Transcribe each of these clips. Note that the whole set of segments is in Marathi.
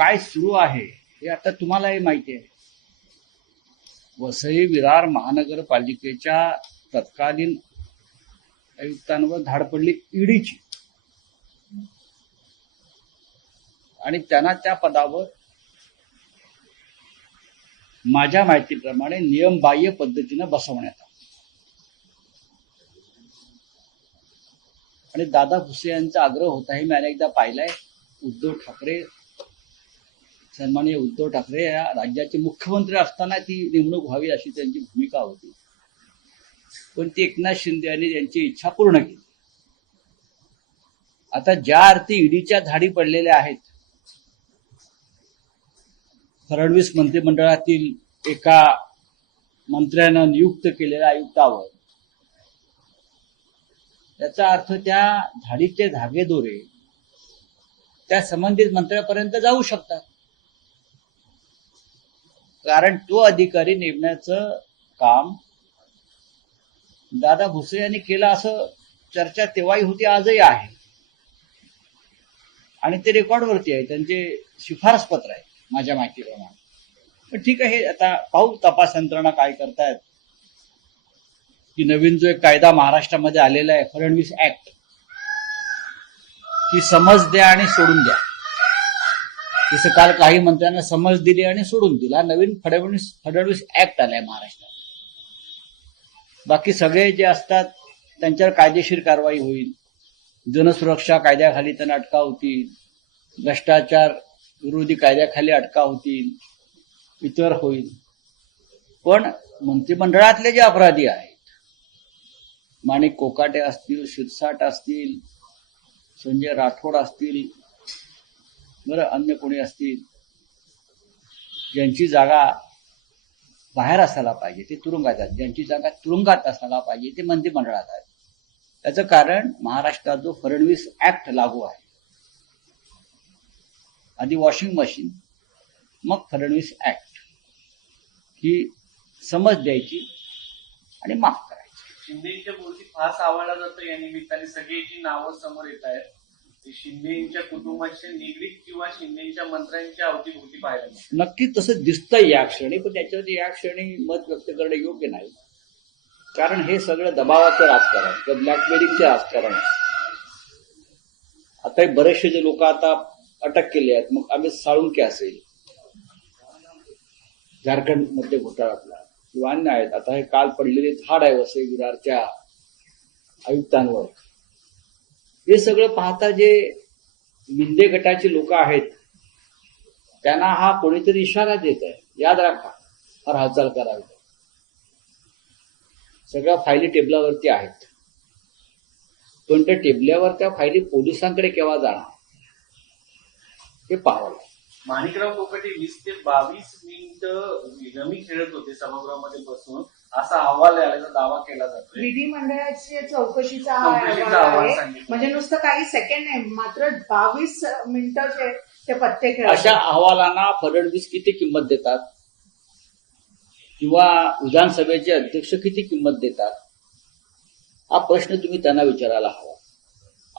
काय सुरू आहे हे आता तुम्हालाही माहिती आहे. वसई विरार महानगरपालिकेच्या तत्कालीन आयुक्तांवर धाड पडली ईडीची. आणि त्यांना त्या पदावर माझ्या माहितीप्रमाणे नियमबाह्य पद्धतीनं बसवण्यात आलं. आणि दादा भुसे यांचा आग्रह होता हे मी अनेकदा पाहिलाय. उद्धव ठाकरे सन्माननीय उद्धव ठाकरे या राज्याचे मुख्यमंत्री असताना ती नेमणूक व्हावी अशी त्यांची भूमिका होती. पण ती एकनाथ शिंदे यांनी त्यांची इच्छा पूर्ण केली. आता ज्या अर्थी ईडीच्या झाडी पडलेल्या आहेत फडणवीस मंत्रिमंडळातील एका मंत्र्यानं नियुक्त केलेल्या आयुक्तावर त्याचा अर्थ त्या झाडीचे धागेदोरे त्या संबंधित मंत्र्यापर्यंत जाऊ शकतात. कारण तो अधिकारी नेमण्याचं काम दादा भुसे यांनी केलं असं चर्चा तेव्हाही होती आजही आहे. आणि ते रेकॉर्डवरती आहे. त्यांचे शिफारस पत्र आहे माझ्या माहितीप्रमाणे. पण ठीक आहे आता पाहू तपास यंत्रणा काय करतायत. की नवीन जो एक कायदा महाराष्ट्रामध्ये आलेला आहे फडणवीस ऍक्ट की समज द्या आणि सोडून द्या. जसं काल काही मंत्र्यांना समज दिली आणि सोडून दिला. नवीन फडणवीस फडणवीस ऍक्ट आलाय महाराष्ट्रात. बाकी सगळे जे असतात त्यांच्यावर कायदेशीर कारवाई होईल. जनसुरक्षा कायद्याखाली त्यांना अटकाव होतील. भ्रष्टाचार विरोधी कायद्याखाली अटकाव होतील. इतर होईल. पण मंत्रिमंडळातले जे अपराधी आहेत माणिक कोकाटे असतील शिरसाट असतील संजय राठोड असतील बरं अन्य कोणी असतील ज्यांची जागा बाहेर असायला पाहिजे ते तुरुंगात आहेत ज्यांची जागा तुरुंगात असायला पाहिजे ते मंत्रिमंडळात आहेत. त्याचं कारण महाराष्ट्रात जो फडणवीस ऍक्ट लागू आहे आधी वॉशिंग मशीन मग फडणवीस ऍक्ट ही समज द्यायची आणि माफ करायची. शिंदेच्या मूर्ती फार आवडला जातो या निमित्ताने. सगळी जी नावं समोर येत आहेत शिंदेच्या कुटुंबाशी निगडीत किंवा शिंदेच्या मंत्र्यांच्या अवतीभोवती पाहायला नक्की तसं दिसतंय या क्षणी पण त्याच्यावर या क्षणी मत व्यक्त करणं योग्य नाही. कारण हे सगळं दबावाचं राजकारण किंवा ब्लॅकमेलिंगचं राजकारण. आता हे बरेचसे जे लोक आता अटक केले आहेत मग आम्ही साळुंके असेल झारखंडमध्ये घोटाळ्यातला किंवा अन्य आहेत. आता हे काल पडलेले झाड आहे असे विरारच्या आयुक्तांवर. हे सगळं पाहता जे मिंदे गटाचे लोक आहेत त्यांना हा कोणीतरी इशारा देत आहे. याद राखा फार हालचाल करावी. सगळ्या फायली टेबलावरती आहेत. पण त्या टेबल्यावर त्या फायली पोलिसांकडे केव्हा जाणार? हे पाहावं माणिकराव कोकटे वीस ते बावीस मिनिट रमी खेळत होते सभागृहामध्ये बसून. असा अहवाल आल्याचा दावा केला जातोय. विधिमंडळाची चौकशीचा हा चौकशीचा अहवाल अहवाल आहे. सांगितलं. म्हणजे नुसतं काही सेकंड नाही मात्र बावीस मिनिटं जे ते पत्ते अशा अहवालांना फडणवीस किती किंमत देतात? किंवा विधानसभेचे अध्यक्ष किती किंमत देतात? हा प्रश्न तुम्ही त्यांना विचारायला हवा.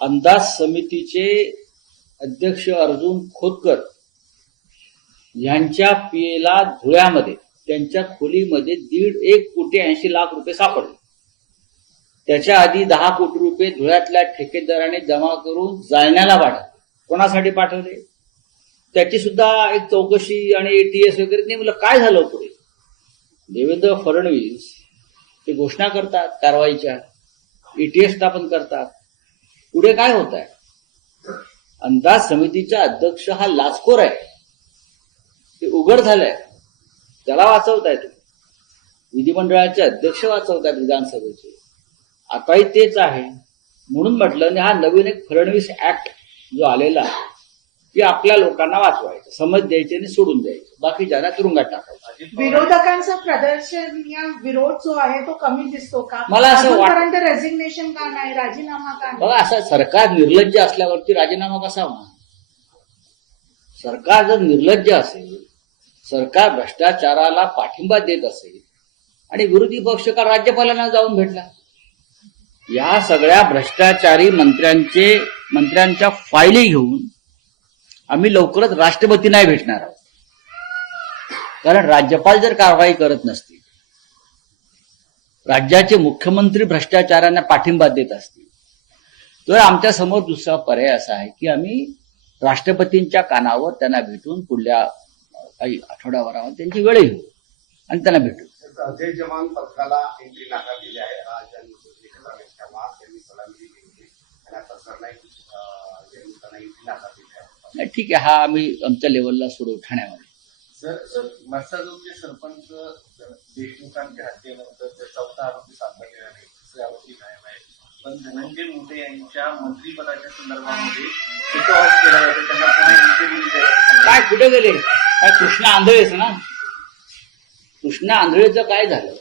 अंदाज समितीचे अध्यक्ष अर्जुन खोतकर यांच्या पियेला धुळ्यामध्ये त्यांच्या खोलीमध्ये दीड एक कोटी ऐंशी लाख रुपये सापडले. त्याच्या आधी दहा कोटी रुपये धुळ्यातल्या ठेकेदाराने जमा करून जाळण्याला पाठवले. कोणासाठी पाठवले? त्याची सुद्धा एक चौकशी आणि एटीएस वगैरे नाही काय झालं पुढे देवेंद्र फडणवीस ते घोषणा करतात कारवाईच्या. एटीएस स्थापन करतात. पुढे काय होत आहे? अंदाज समितीचा अध्यक्ष हा लाचखोर आहे. ते उघड झालंय. त्याला वाचवताय तुम्ही. विधिमंडळाचे अध्यक्ष वाचवतात विधानसभेचे. आताही तेच आहे. म्हणून म्हटलं हा नवीन एक फडणवीस ऍक्ट जो आलेला आहे की आपल्या लोकांना वाचवायचं समज द्यायची आणि सोडून द्यायचं. बाकी ज्यांना तुरुंगात टाकायचं. विरोधकांचा प्रदर्शन या विरोध जो आहे तो कमी दिसतो का? मला असं वाट- अजूनपर्यंत रेझिग्नेशन का नाही राजीनामा का नाही? बघा असं सरकार निर्लज्ज असल्यावरती राजीनामा कसा होणार? सरकार जर निर्लज्ज असेल सरकार भ्रष्टाचाराला पाठिंबा देत असेल आणि विरोधी पक्ष का राज्यपालांना जाऊन भेटला? या सगळ्या भ्रष्टाचारी मंत्र्यांचे मंत्र्यांच्या फायली घेऊन आम्ही लवकरच राष्ट्रपती नाही भेटणार आहोत. कारण राज्यपाल जर कारवाई करत नसतील राज्याचे मुख्यमंत्री भ्रष्टाचारांना पाठिंबा देत असतील तर आमच्यासमोर दुसरा पर्याय असा आहे की आम्ही राष्ट्रपतींच्या कानावर त्यांना भेटून पुढल्या काही आठवड्याभरामध्ये त्यांची वेळ घेऊ आणि त्यांना भेटू. जय जवान पथकाला एंट्री नाकारलेली आहे. नाही, ठीक आहे हा आम्ही आमच्या लेवलला सोडवू ठाण्यामध्ये. सर सर मसाजोगचे सरपंच देशमुखांच्या हत्येनंतर ते चौथा आरोपी सापडलेला नाही दुसरे आरोपी कायम आहे पण धनंजय मुंडे यांच्या मंत्रिपदाच्या संदर्भामध्ये. काय कुठे गेले? कृष्णा आंधळेच ना? कृष्णा आंधळेचं काय झालं?